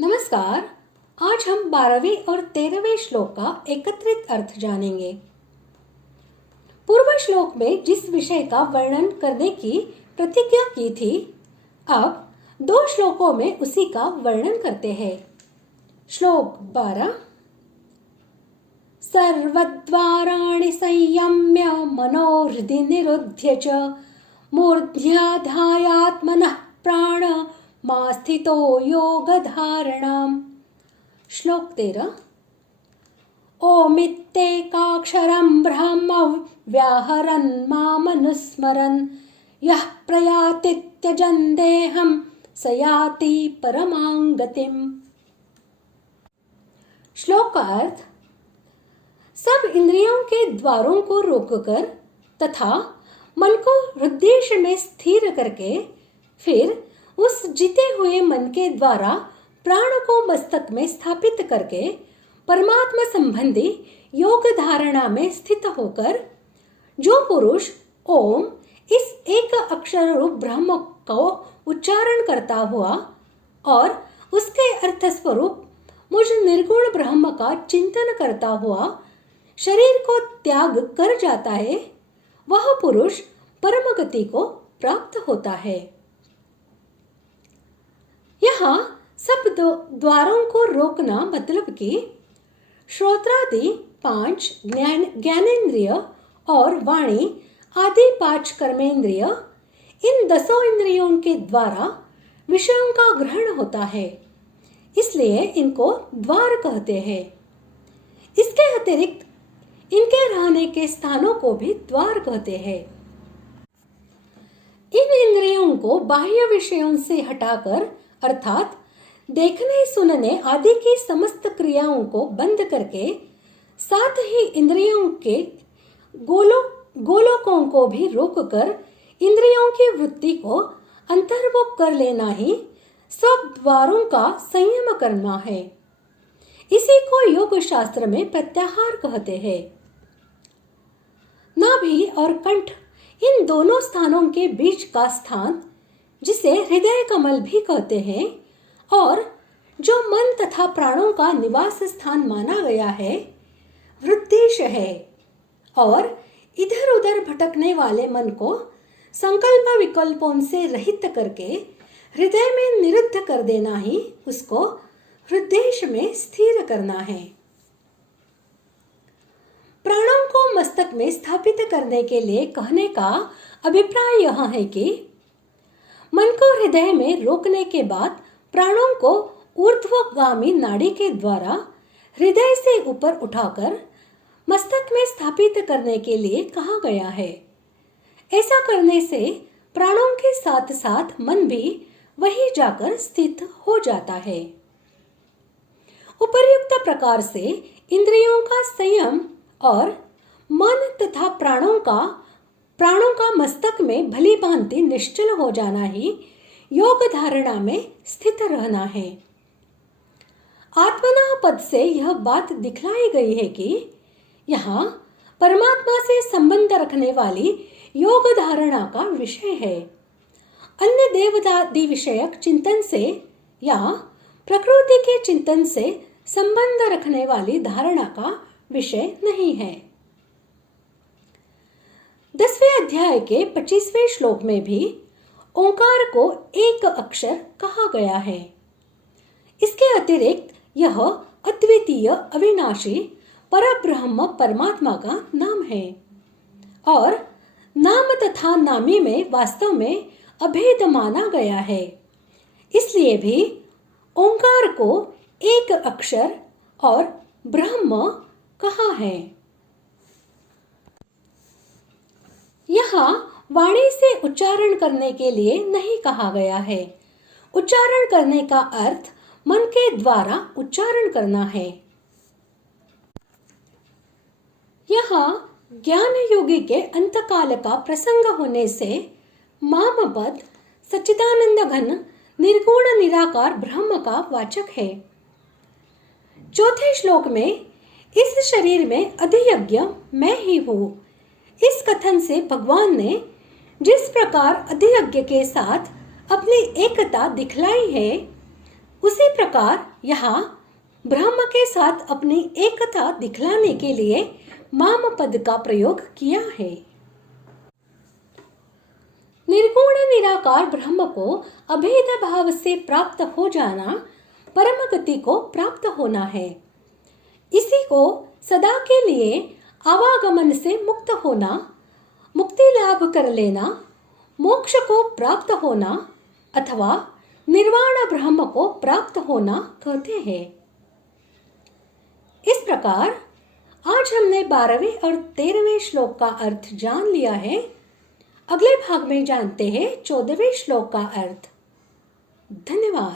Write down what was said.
नमस्कार। आज हम 12वें और 13वें श्लोक का एकत्रित अर्थ जानेंगे। पूर्व श्लोक में जिस विषय का वर्णन करने की प्रतिज्ञा की थी, अब 2 श्लोकों में उसी का वर्णन करते हैं। श्लोक 12। सर्वद्वाराणि संयम्य मनोहृदि निरुध्य च मूर्ध्याधायात्मनः प्राण मा स्थितो योग धारणाम्। श्लोक 13। ओमित्येकाक्षरं ब्रह्म व्याहरन् मामनुस्मरन् यः प्रयाति त्यजन् देहं स याति परमां गतिम्। श्लोक का अर्थ, सब इंद्रियों के द्वारों को रोककर तथा मन को हृदय में स्थिर करके फिर उस जीते हुए मन के द्वारा प्राण को मस्तक में स्थापित करके परमात्मा संबंधी योग धारणा में स्थित होकर जो पुरुष ओम इस एक अक्षर रूप ब्रह्म को उच्चारण करता हुआ और उसके अर्थ स्वरूप मुझ निर्गुण ब्रह्म का चिंतन करता हुआ शरीर को त्याग कर जाता है, वह पुरुष परम गति को प्राप्त होता है। यहाँ सब द्वारों को रोकना मतलब कि श्रोत्रादि 5 ज्ञानेंद्रिय और वाणी आदि 5 कर्मेंद्रिय, इन 10 इंद्रियों के द्वारा विषयों का ग्रहण होता है, इसलिए इनको द्वार कहते हैं। इसके अतिरिक्त इनके रहने के स्थानों को भी द्वार कहते हैं। इन इंद्रियों को बाह्य विषयों से हटाकर अर्थात देखने सुनने आदि की समस्त क्रियाओं को बंद करके साथ ही इंद्रियों के गोलोकों को भी रोककर इंद्रियों की वृत्ति को अंतर्मुख कर लेना ही सब द्वारों का संयम करना है। इसी को योग शास्त्र में प्रत्याहार कहते हैं। नाभि और कंठ, इन दोनों स्थानों के बीच का स्थान, जिसे हृदय कमल भी कहते हैं और जो मन तथा प्राणों का निवास स्थान माना गया है, वृद्देश है और इधर उधर भटकने वाले मन को संकल्प विकल्पों से रहित करके हृदय में निरुद्ध कर देना ही उसको हृदयेश में स्थिर करना है। प्राणों को मस्तक में स्थापित करने के लिए कहने का अभिप्राय यह है कि मन को हृदय में रोकने के बाद प्राणों को ऊर्ध्वगामी नाड़ी के द्वारा हृदय से ऊपर उठाकर मस्तक में स्थापित करने के लिए कहा गया है। ऐसा करने से प्राणों के साथ साथ मन भी वहीं जाकर स्थित हो जाता है। उपर्युक्त प्रकार से इंद्रियों का संयम और मन तथा प्राणों का मस्तक में भली भांति निश्चल हो जाना ही योग धारणा में स्थित रहना है। आत्मना पद से यह बात दिखलाई गई है कि यहाँ परमात्मा से संबंध रखने वाली योग धारणा का विषय है। अन्य देवतादि विषयक चिंतन से या प्रकृति के चिंतन से संबंध रखने वाली धारणा का विषय नहीं है। 10वें अध्याय के 25वें श्लोक में भी ओंकार को एक अक्षर कहा गया है। इसके अतिरिक्त यह अद्वितीय अविनाशी परब्रह्म परमात्मा का नाम है और नाम तथा नामी में वास्तव में अभेद माना गया है। इसलिए भी ओंकार को एक अक्षर और ब्रह्म कहा है। यहाँ वाणी से उच्चारण करने के लिए नहीं कहा गया है। उच्चारण करने का अर्थ मन के द्वारा उच्चारण करना है। यहाँ ज्ञान योगी के अंतकाल का प्रसंग होने से माम पद सच्चिदानंद घन निर्गुण निराकार ब्रह्म का वाचक है। चौथे श्लोक में इस शरीर में अधियज्ञ मैं ही हूँ, इस कथन से भगवान ने जिस प्रकार अधियज्ञ के साथ अपनी एकता दिखलाई है, उसी प्रकार यहाँ ब्रह्म के साथ अपनी एकता दिखलाने के लिए माम पद का प्रयोग किया है। निर्गुण निराकार ब्रह्म को अभेद भाव से प्राप्त हो जाना परम गति को प्राप्त होना है। इसी को सदा के लिए आवागमन से मुक्त होना, मुक्ति लाभ कर लेना, मोक्ष को प्राप्त होना अथवा निर्वाण ब्रह्म को प्राप्त होना कहते हैं। इस प्रकार आज हमने 12वें और 13वें श्लोक का अर्थ जान लिया है। अगले भाग में जानते हैं 14वें श्लोक का अर्थ। धन्यवाद।